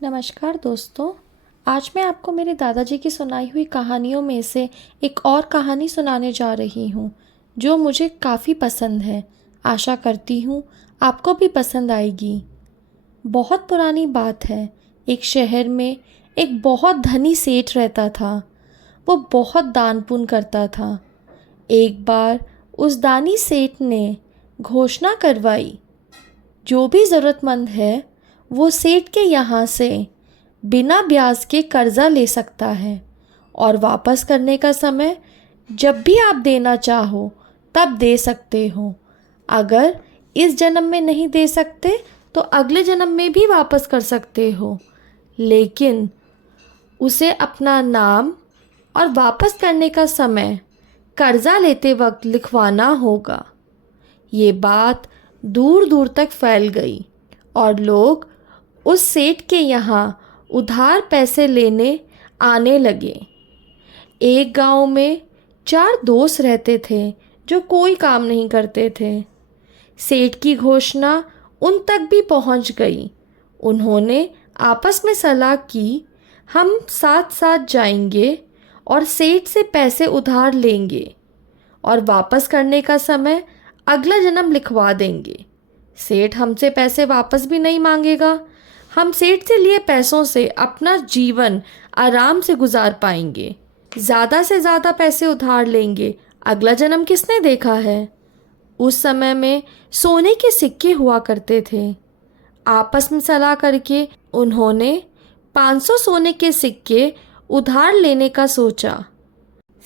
नमस्कार दोस्तों। आज मैं आपको मेरे दादाजी की सुनाई हुई कहानियों में से एक और कहानी सुनाने जा रही हूँ जो मुझे काफ़ी पसंद है। आशा करती हूँ आपको भी पसंद आएगी। बहुत पुरानी बात है। एक शहर में एक बहुत धनी सेठ रहता था। वो बहुत दान पुण्य करता था। एक बार उस दानी सेठ ने घोषणा करवाई, जो भी ज़रूरतमंद है वो सेठ के यहाँ से बिना ब्याज के कर्ज़ा ले सकता है और वापस करने का समय जब भी आप देना चाहो तब दे सकते हो। अगर इस जन्म में नहीं दे सकते तो अगले जन्म में भी वापस कर सकते हो, लेकिन उसे अपना नाम और वापस करने का समय कर्ज़ा लेते वक्त लिखवाना होगा। ये बात दूर दूर तक फैल गई और लोग उस सेठ के यहाँ उधार पैसे लेने आने लगे। एक गांव में 4 दोस्त रहते थे जो कोई काम नहीं करते थे। सेठ की घोषणा उन तक भी पहुंच गई। उन्होंने आपस में सलाह की, हम साथ साथ जाएंगे और सेठ से पैसे उधार लेंगे और वापस करने का समय अगला जन्म लिखवा देंगे। सेठ हमसे पैसे वापस भी नहीं मांगेगा। हम सेठ से लिए पैसों से अपना जीवन आराम से गुजार पाएंगे। ज़्यादा से ज़्यादा पैसे उधार लेंगे, अगला जन्म किसने देखा है। उस समय में सोने के सिक्के हुआ करते थे। आपस में सलाह करके उन्होंने 500 सोने के सिक्के उधार लेने का सोचा।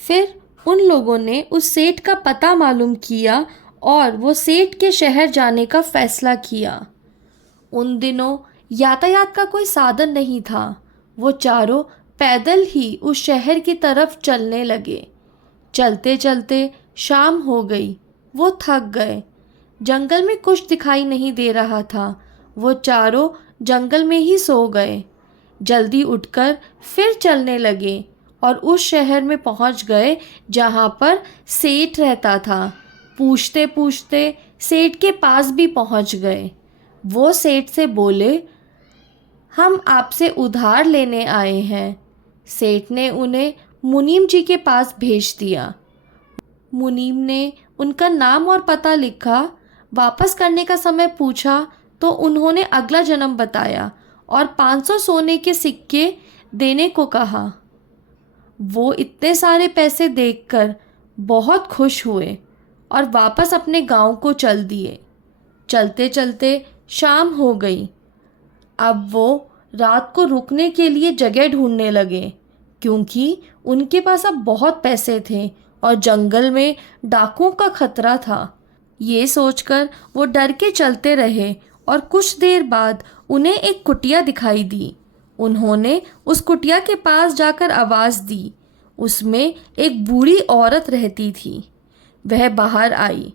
फिर उन लोगों ने उस सेठ का पता मालूम किया और वो सेठ के शहर जाने का फैसला किया। उन दिनों यातायात का कोई साधन नहीं था। वो चारों पैदल ही उस शहर की तरफ चलने लगे। चलते चलते शाम हो गई। वो थक गए। जंगल में कुछ दिखाई नहीं दे रहा था। वो चारों जंगल में ही सो गए। जल्दी उठकर फिर चलने लगे और उस शहर में पहुंच गए जहां पर सेठ रहता था। पूछते पूछते सेठ के पास भी पहुंच गए। वो सेठ से बोले, हम आपसे उधार लेने आए हैं। सेठ ने उन्हें मुनीम जी के पास भेज दिया। मुनीम ने उनका नाम और पता लिखा। वापस करने का समय पूछा तो उन्होंने अगला जन्म बताया और 500 सोने के सिक्के देने को कहा। वो इतने सारे पैसे देखकर बहुत खुश हुए और वापस अपने गांव को चल दिए। चलते चलते शाम हो गई। अब वो रात को रुकने के लिए जगह ढूंढने लगे, क्योंकि उनके पास अब बहुत पैसे थे और जंगल में डाकुओं का खतरा था। ये सोचकर वो डर के चलते रहे और कुछ देर बाद उन्हें एक कुटिया दिखाई दी। उन्होंने उस कुटिया के पास जाकर आवाज़ दी। उसमें एक बूढ़ी औरत रहती थी। वह बाहर आई।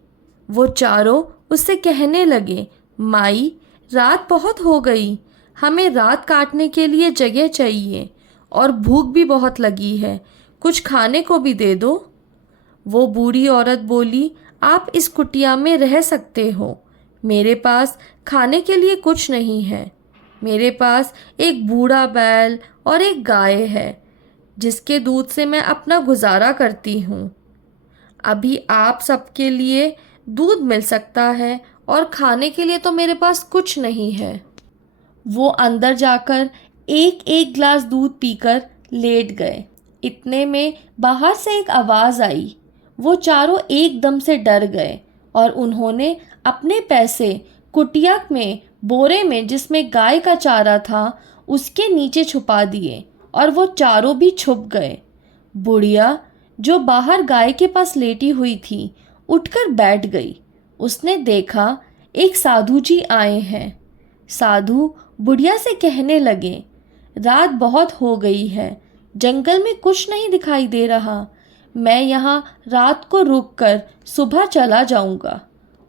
वो चारों उससे कहने लगे, माई, रात बहुत हो गई, हमें रात काटने के लिए जगह चाहिए और भूख भी बहुत लगी है, कुछ खाने को भी दे दो। वो बूढ़ी औरत बोली, आप इस कुटिया में रह सकते हो। मेरे पास खाने के लिए कुछ नहीं है। मेरे पास एक बूढ़ा बैल और एक गाय है, जिसके दूध से मैं अपना गुजारा करती हूँ। अभी आप सबके लिए दूध मिल सकता है और खाने के लिए तो मेरे पास कुछ नहीं है। वो अंदर जाकर एक एक गिलास दूध पीकर लेट गए। इतने में बाहर से एक आवाज़ आई। वो चारों एकदम से डर गए और उन्होंने अपने पैसे कुटिया में बोरे में जिसमें गाय का चारा था उसके नीचे छुपा दिए और वो चारों भी छुप गए। बुढ़िया, जो बाहर गाय के पास लेटी हुई थी, उठकर बैठ गई। उसने देखा एक साधु जी आए हैं। साधु बुढ़िया से कहने लगे, रात बहुत हो गई है, जंगल में कुछ नहीं दिखाई दे रहा, मैं यहाँ रात को रुककर सुबह चला जाऊंगा।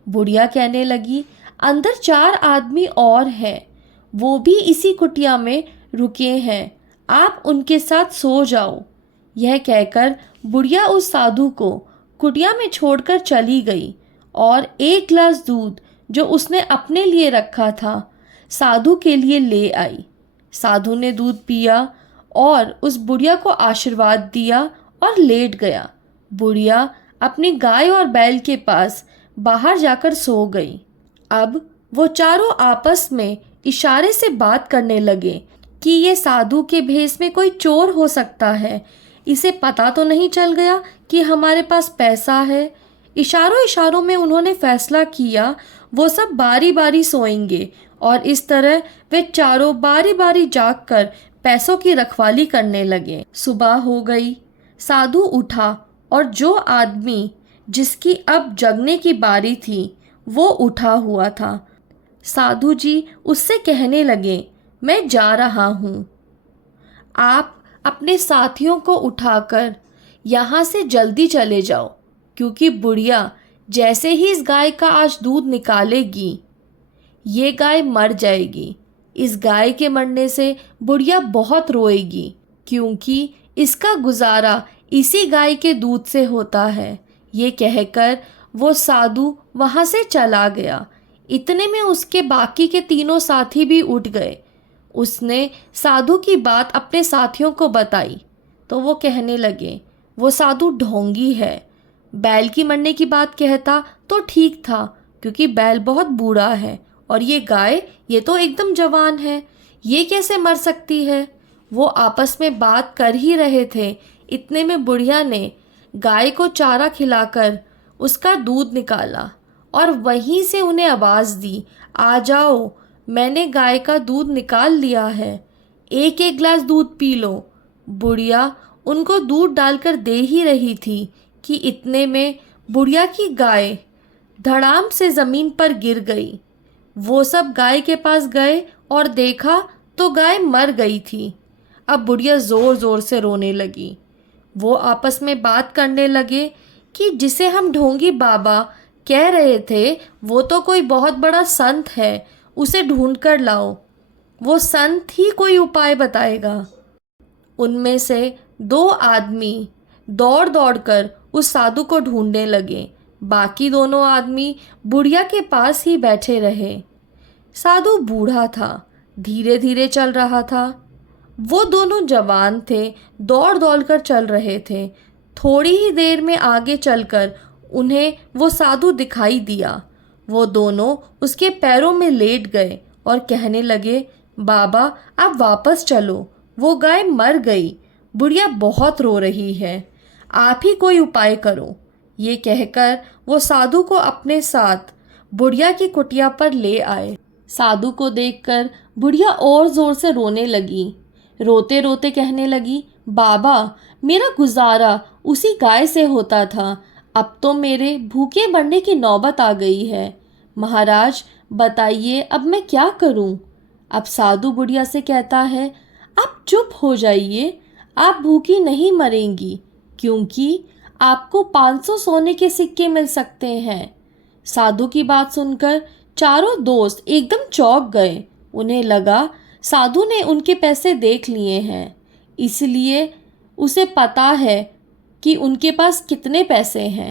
बुढ़िया कहने लगी, अंदर 4 आदमी और हैं, वो भी इसी कुटिया में रुके हैं, आप उनके साथ सो जाओ। यह कहकर बुढ़िया उस साधु को कुटिया में छोड़कर चली गई और एक गिलास दूध जो उसने अपने लिए रखा था साधु के लिए ले आई। साधु ने दूध पिया और उस बुढ़िया को आशीर्वाद दिया और लेट गया। बुढ़िया अपनी गाय और बैल के पास बाहर जाकर सो गई। अब वो चारों आपस में इशारे से बात करने लगे कि ये साधु के भेष में कोई चोर हो सकता है। इसे पता तो नहीं चल गया कि हमारे पास पैसा है। इशारों इशारों में उन्होंने फैसला किया वो सब बारी बारी सोएंगे और इस तरह वे चारों बारी बारी जागकर पैसों की रखवाली करने लगे। सुबह हो गई। साधु उठा और जो आदमी जिसकी अब जगने की बारी थी वो उठा हुआ था। साधु जी उससे कहने लगे, मैं जा रहा हूँ, आप अपने साथियों को उठाकर यहाँ से जल्दी चले जाओ, क्योंकि बुढ़िया जैसे ही इस गाय का आज दूध निकालेगी ये गाय मर जाएगी। इस गाय के मरने से बुढ़िया बहुत रोएगी, क्योंकि इसका गुजारा इसी गाय के दूध से होता है। ये कहकर वो साधु वहाँ से चला गया। इतने में उसके बाकी के तीनों साथी भी उठ गए। उसने साधु की बात अपने साथियों को बताई तो वो कहने लगे, वो साधु ढोंगी है। बैल की मरने की बात कहता तो ठीक था, क्योंकि बैल बहुत बूढ़ा है और ये गाय ये तो एकदम जवान है, ये कैसे मर सकती है। वो आपस में बात कर ही रहे थे, इतने में बुढ़िया ने गाय को चारा खिलाकर उसका दूध निकाला और वहीं से उन्हें आवाज़ दी, आ जाओ, मैंने गाय का दूध निकाल लिया है, एक एक गिलास दूध पी लो। बुढ़िया उनको दूध डालकर दे ही रही थी कि इतने में बुढ़िया की गाय धड़ाम से ज़मीन पर गिर गई। वो सब गाय के पास गए और देखा तो गाय मर गई थी। अब बुढ़िया ज़ोर ज़ोर से रोने लगी। वो आपस में बात करने लगे कि जिसे हम ढोंगी बाबा कह रहे थे वो तो कोई बहुत बड़ा संत है, उसे ढूंढ कर लाओ, वो संत ही कोई उपाय बताएगा। उनमें से दो आदमी दौड़ दौड़ कर उस साधु को ढूंढने लगे। बाकी दोनों आदमी बुढ़िया के पास ही बैठे रहे। साधु बूढ़ा था, धीरे धीरे चल रहा था। वो दोनों जवान थे, दौड़ दौड़ कर चल रहे थे। थोड़ी ही देर में आगे चलकर उन्हें वो साधु दिखाई दिया। वो दोनों उसके पैरों में लेट गए और कहने लगे, बाबा आप वापस चलो, वो गाय मर गई, बुढ़िया बहुत रो रही है, आप ही कोई उपाय करो। ये कहकर वो साधु को अपने साथ बुढ़िया की कुटिया पर ले आए। साधु को देखकर बुढ़िया और ज़ोर से रोने लगी। रोते रोते कहने लगी, बाबा मेरा गुजारा उसी गाय से होता था, अब तो मेरे भूखे मरने की नौबत आ गई है। महाराज बताइए अब मैं क्या करूं? अब साधु बुढ़िया से कहता है, आप चुप हो जाइए, आप भूखी नहीं मरेंगी, क्योंकि आपको 500 सोने के सिक्के मिल सकते हैं। साधु की बात सुनकर चारों दोस्त एकदम चौंक गए। उन्हें लगा साधु ने उनके पैसे देख लिए हैं, इसलिए उसे पता है कि उनके पास कितने पैसे हैं।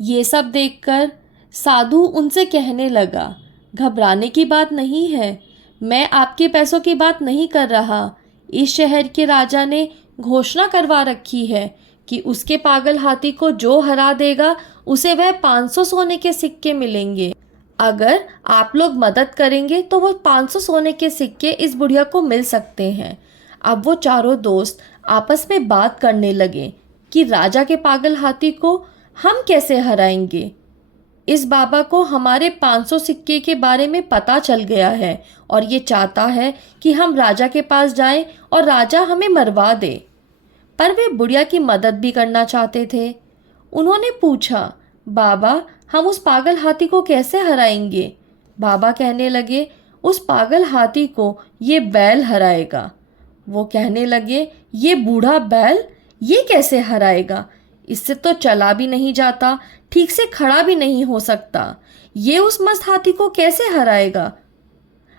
ये सब देखकर साधु उनसे कहने लगा, घबराने की बात नहीं है, मैं आपके पैसों की बात नहीं कर रहा। इस शहर के राजा ने घोषणा करवा रखी है कि उसके पागल हाथी को जो हरा देगा उसे वह 500 सोने के सिक्के मिलेंगे। अगर आप लोग मदद करेंगे तो वो 500 सोने के सिक्के इस बुढ़िया को मिल सकते हैं। अब वो चारों दोस्त आपस में बात करने लगे कि राजा के पागल हाथी को हम कैसे हराएंगे। इस बाबा को हमारे 500 सिक्के के बारे में पता चल गया है और ये चाहता है कि हम राजा के पास जाएं और राजा हमें मरवा दे। पर वे बुढ़िया की मदद भी करना चाहते थे। उन्होंने पूछा, बाबा हम उस पागल हाथी को कैसे हराएंगे? बाबा कहने लगे, उस पागल हाथी को ये बैल हराएगा। वो कहने लगे, ये बूढ़ा बैल ये कैसे हराएगा? इससे तो चला भी नहीं जाता, ठीक से खड़ा भी नहीं हो सकता, ये उस मस्त हाथी को कैसे हराएगा?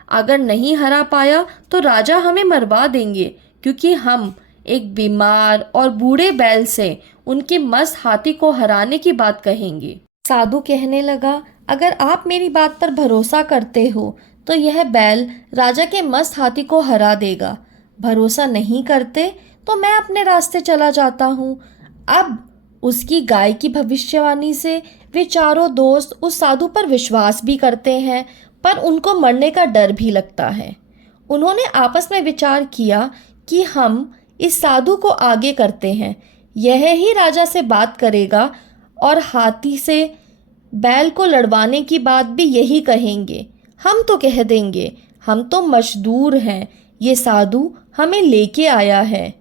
अगर नहीं हरा पाया तो राजा हमें मरवा देंगे, क्योंकि हम एक बीमार और बूढ़े बैल से उनके मस्त हाथी को हराने की बात कहेंगे। साधु कहने लगा, अगर आप मेरी बात पर भरोसा करते हो तो यह बैल राजा के मस्त हाथी को हरा देगा। भरोसा नहीं करते तो मैं अपने रास्ते चला जाता हूँ। अब उसकी गाय की भविष्यवाणी से वे चारों दोस्त उस साधु पर विश्वास भी करते हैं, पर उनको मरने का डर भी लगता है। उन्होंने आपस में विचार किया कि हम इस साधु को आगे करते हैं, यह ही राजा से बात करेगा और हाथी से बैल को लड़वाने की बात भी यही कहेंगे। हम तो कह देंगे हम तो मजदूर हैं, ये साधु हमें लेके आया है।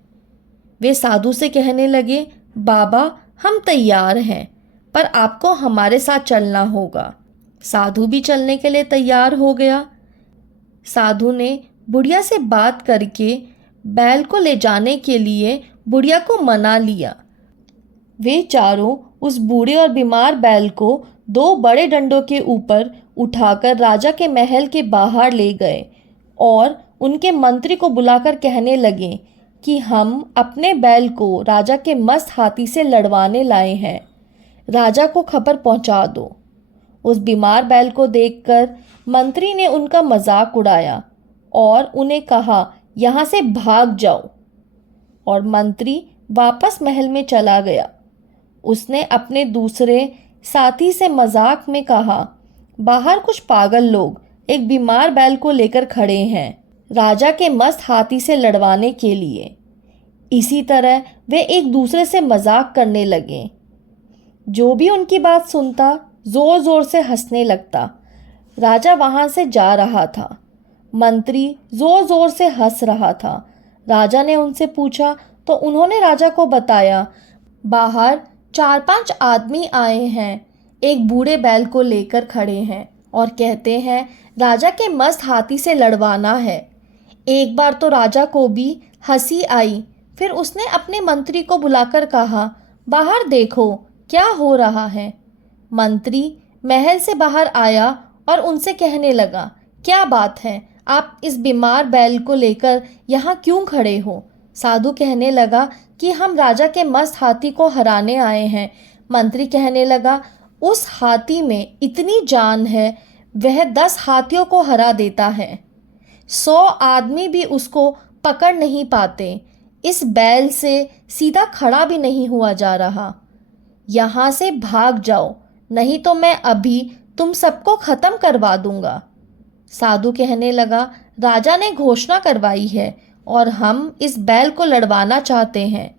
वे साधु से कहने लगे, बाबा हम तैयार हैं, पर आपको हमारे साथ चलना होगा। साधु भी चलने के लिए तैयार हो गया। साधु ने बुढ़िया से बात करके बैल को ले जाने के लिए बुढ़िया को मना लिया। वे चारों उस बूढ़े और बीमार बैल को दो बड़े डंडों के ऊपर उठाकर राजा के महल के बाहर ले गए और उनके मंत्री को बुलाकर कहने लगे कि हम अपने बैल को राजा के मस्त हाथी से लड़वाने लाए हैं, राजा को खबर पहुंचा दो। उस बीमार बैल को देखकर मंत्री ने उनका मजाक उड़ाया और उन्हें कहा, यहाँ से भाग जाओ। और मंत्री वापस महल में चला गया। उसने अपने दूसरे साथी से मजाक में कहा, बाहर कुछ पागल लोग एक बीमार बैल को लेकर खड़े हैं राजा के मस्त हाथी से लड़वाने के लिए। इसी तरह वे एक दूसरे से मजाक करने लगे। जो भी उनकी बात सुनता जोर जोर से हंसने लगता। राजा वहां से जा रहा था। मंत्री जोर जोर से हंस रहा था। राजा ने उनसे पूछा तो उन्होंने राजा को बताया, बाहर 4-5 आदमी आए हैं, एक बूढ़े बैल को लेकर खड़े हैं और कहते हैं राजा के मस्त हाथी से लड़वाना है। एक बार तो राजा को भी हंसी आई। फिर उसने अपने मंत्री को बुलाकर कहा, बाहर देखो क्या हो रहा है। मंत्री महल से बाहर आया और उनसे कहने लगा, क्या बात है, आप इस बीमार बैल को लेकर यहाँ क्यों खड़े हो। साधु कहने लगा कि हम राजा के मस्त हाथी को हराने आए हैं। मंत्री कहने लगा, उस हाथी में इतनी जान है, वह 10 हाथियों को हरा देता है। 100 आदमी भी उसको पकड़ नहीं पाते। इस बैल से सीधा खड़ा भी नहीं हुआ जा रहा। यहाँ से भाग जाओ, नहीं तो मैं अभी तुम सबको ख़त्म करवा दूंगा। साधु कहने लगा, राजा ने घोषणा करवाई है और हम इस बैल को लड़वाना चाहते हैं।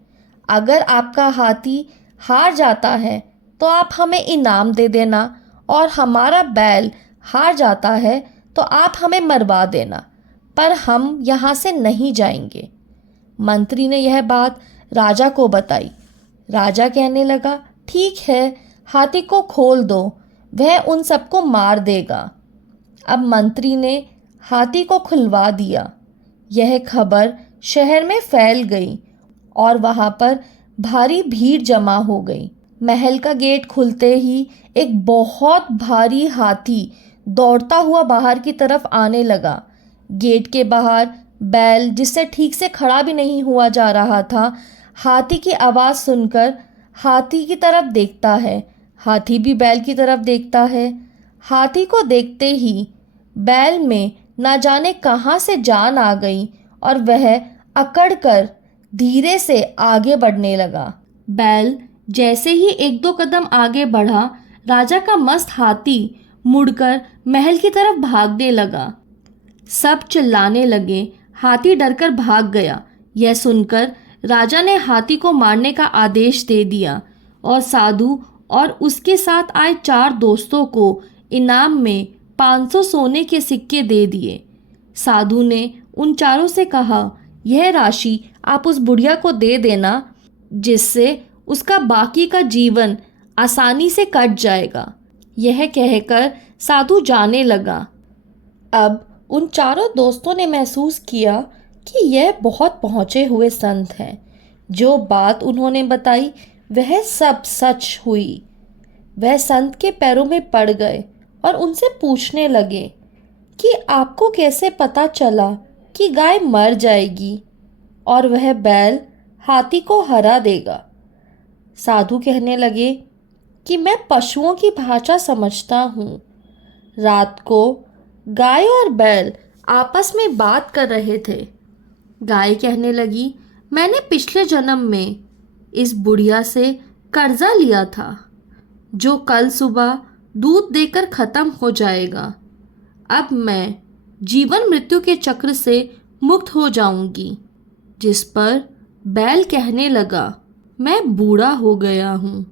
अगर आपका हाथी हार जाता है तो आप हमें इनाम दे देना, और हमारा बैल हार जाता है तो आप हमें मरवा देना, पर हम यहाँ से नहीं जाएंगे। मंत्री ने यह बात राजा को बताई। राजा कहने लगा, ठीक है, हाथी को खोल दो, वह उन सबको मार देगा। अब मंत्री ने हाथी को खुलवा दिया। यह खबर शहर में फैल गई और वहाँ पर भारी भीड़ जमा हो गई। महल का गेट खुलते ही एक बहुत भारी हाथी दौड़ता हुआ बाहर की तरफ आने लगा। गेट के बाहर बैल, जिससे ठीक से खड़ा भी नहीं हुआ जा रहा था, हाथी की आवाज़ सुनकर हाथी की तरफ देखता है। हाथी भी बैल की तरफ देखता है। हाथी को देखते ही बैल में ना जाने कहाँ से जान आ गई और वह अकड़कर धीरे से आगे बढ़ने लगा। बैल जैसे ही 1-2 कदम आगे बढ़ा, राजा का मस्त हाथी मुड़कर महल की तरफ भागने लगा। सब चिल्लाने लगे। हाथी डरकर भाग गया। यह सुनकर राजा ने हाथी को मारने का आदेश दे दिया और साधु और उसके साथ आए 4 दोस्तों को इनाम में 500 सोने के सिक्के दे दिए। साधु ने उन चारों से कहा, यह राशि आप उस बुढ़िया को दे देना, जिससे उसका बाकी का जीवन आसानी से कट जाएगा। यह कहकर साधु जाने लगा। अब उन चारों दोस्तों ने महसूस किया कि यह बहुत पहुँचे हुए संत हैं। जो बात उन्होंने बताई वह सब सच हुई। वह संत के पैरों में पड़ गए और उनसे पूछने लगे कि आपको कैसे पता चला कि गाय मर जाएगी और वह बैल हाथी को हरा देगा। साधु कहने लगे कि मैं पशुओं की भाषा समझता हूँ। रात को गाय और बैल आपस में बात कर रहे थे। गाय कहने लगी, मैंने पिछले जन्म में इस बुढ़िया से कर्जा लिया था जो कल सुबह दूध देकर ख़त्म हो जाएगा। अब मैं जीवन मृत्यु के चक्र से मुक्त हो जाऊंगी। जिस पर बैल कहने लगा, मैं बूढ़ा हो गया हूँ,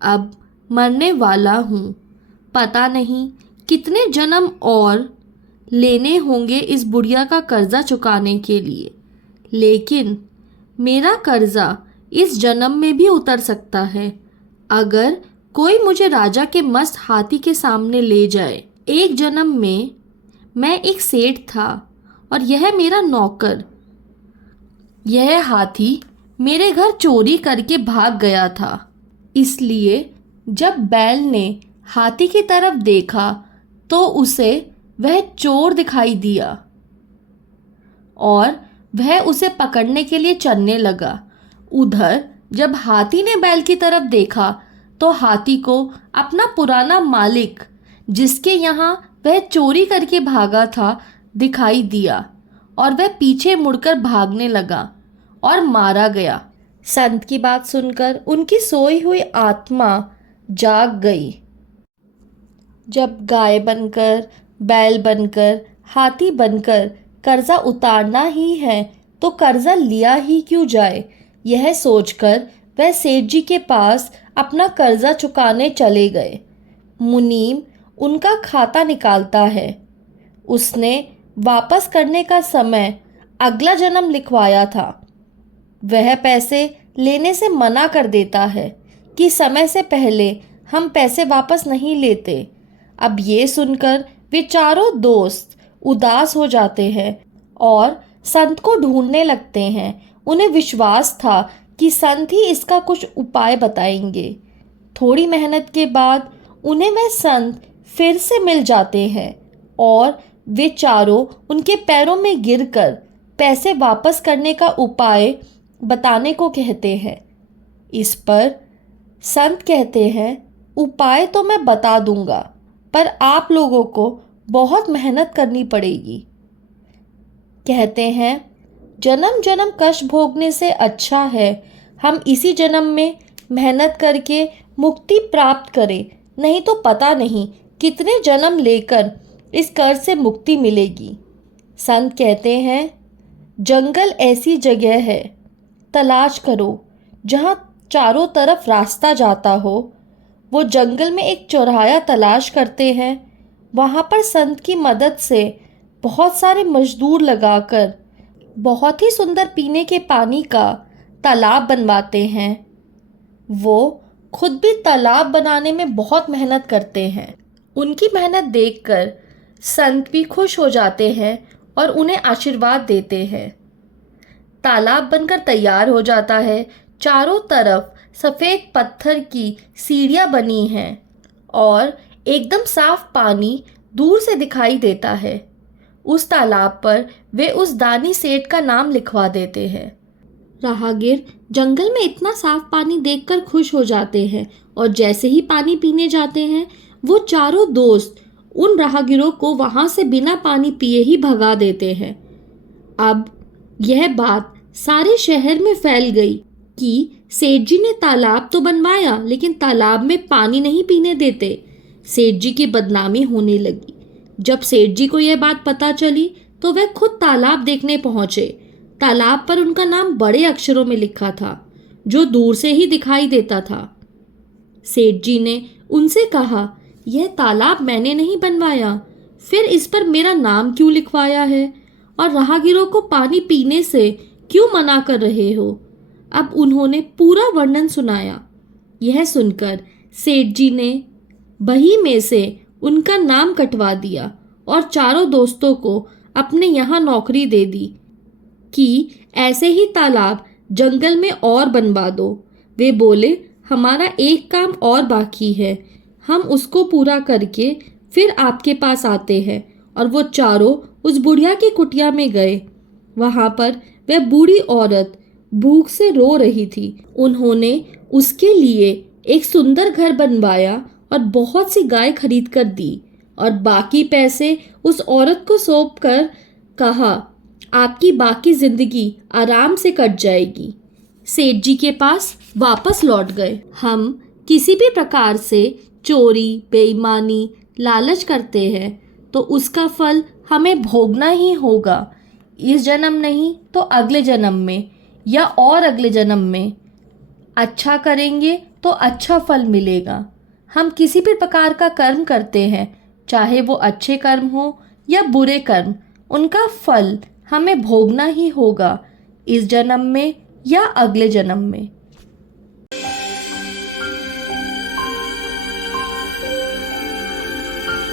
अब मरने वाला हूँ। पता नहीं कितने जन्म और लेने होंगे इस बुढ़िया का कर्जा चुकाने के लिए, लेकिन मेरा कर्जा इस जन्म में भी उतर सकता है अगर कोई मुझे राजा के मस्त हाथी के सामने ले जाए। एक जन्म में मैं एक सेठ था और यह मेरा नौकर। यह हाथी मेरे घर चोरी करके भाग गया था, इसलिए जब बैल ने हाथी की तरफ देखा तो उसे वह चोर दिखाई दिया और वह उसे पकड़ने के लिए चलने लगा। उधर जब हाथी ने बैल की तरफ देखा तो हाथी को अपना पुराना मालिक, जिसके यहाँ वह चोरी करके भागा था, दिखाई दिया और वह पीछे मुड़कर भागने लगा और मारा गया। संत की बात सुनकर उनकी सोई हुई आत्मा जाग गई। जब गाय बनकर, बैल बनकर, हाथी बनकर कर्जा उतारना ही है तो कर्जा लिया ही क्यों जाए, यह सोचकर वह सेठ जी के पास अपना कर्जा चुकाने चले गए। मुनीम उनका खाता निकालता है। उसने वापस करने का समय अगला जन्म लिखवाया था। वह पैसे लेने से मना कर देता है कि समय से पहले हम पैसे वापस नहीं लेते। अब ये सुनकर वे चारों दोस्त उदास हो जाते हैं और संत को ढूंढने लगते हैं। उन्हें विश्वास था कि संत ही इसका कुछ उपाय बताएंगे। थोड़ी मेहनत के बाद उन्हें वह संत फिर से मिल जाते हैं और वे चारों उनके पैरों में गिरकर पैसे वापस करने का उपाय बताने को कहते हैं। इस पर संत कहते हैं, उपाय तो मैं बता दूंगा, पर आप लोगों को बहुत मेहनत करनी पड़ेगी। कहते हैं, जन्म जन्म कष्ट भोगने से अच्छा है हम इसी जन्म में मेहनत करके मुक्ति प्राप्त करें, नहीं तो पता नहीं कितने जन्म लेकर इस कर्ज से मुक्ति मिलेगी। संत कहते हैं, जंगल ऐसी जगह है, तलाश करो जहाँ चारों तरफ रास्ता जाता हो। वो जंगल में एक चौराहा तलाश करते हैं। वहाँ पर संत की मदद से बहुत सारे मजदूर लगाकर बहुत ही सुंदर पीने के पानी का तालाब बनवाते हैं। वो खुद भी तालाब बनाने में बहुत मेहनत करते हैं। उनकी मेहनत देखकर संत भी खुश हो जाते हैं और उन्हें आशीर्वाद देते हैं। तालाब बनकर तैयार हो जाता है। चारों तरफ सफ़ेद पत्थर की सीढ़ियाँ बनी हैं और एकदम साफ पानी दूर से दिखाई देता है। उस तालाब पर वे उस दानी सेठ का नाम लिखवा देते हैं। राहगीर जंगल में इतना साफ पानी देखकर खुश हो जाते हैं और जैसे ही पानी पीने जाते हैं वो चारों दोस्त उन राहगीरों को वहाँ से बिना पानी पिए ही भगा देते हैं। अब यह बात सारे शहर में फैल गई कि सेठ जी ने तालाब तो बनवाया लेकिन तालाब में पानी नहीं पीने देते। सेठ जी की बदनामी होने लगी। जब सेठ जी को यह बात पता चली तो वह खुद तालाब देखने पहुंचे। तालाब पर उनका नाम बड़े अक्षरों में लिखा था जो दूर से ही दिखाई देता था। सेठ जी ने उनसे कहा, यह तालाब मैंने नहीं बनवाया, फिर इस पर मेरा नाम क्यों लिखवाया है और राहगीरों को पानी पीने से क्यों मना कर रहे हो। अब उन्होंने पूरा वर्णन सुनाया। यह सुनकर सेठ जी ने बही में से उनका नाम कटवा दिया और चारों दोस्तों को अपने यहाँ नौकरी दे दी कि ऐसे ही तालाब जंगल में और बनवा दो। वे बोले, हमारा एक काम और बाकी है, हम उसको पूरा करके फिर आपके पास आते हैं। और वो चारों उस बुढ़िया की कुटिया में गए। वहाँ पर वह बूढ़ी औरत भूख से रो रही थी। उन्होंने उसके लिए एक सुंदर घर बनवाया और बहुत सी गाय खरीद कर दी। और बाकी पैसे उस औरत को सौंप कर कहा, आपकी बाकी जिंदगी आराम से कट जाएगी। सेठ जी के पास वापस लौट गए। हम किसी भी प्रकार से चोरी, बेईमानी, लालच करते हैं तो उसका फल हमें भोगना ही होगा। इस जन्म नहीं तो अगले जन्म में या और अगले जन्म में। अच्छा करेंगे तो अच्छा फल मिलेगा। हम किसी भी प्रकार का कर्म करते हैं, चाहे वो अच्छे कर्म हो या बुरे कर्म, उनका फल हमें भोगना ही होगा, इस जन्म में या अगले जन्म में।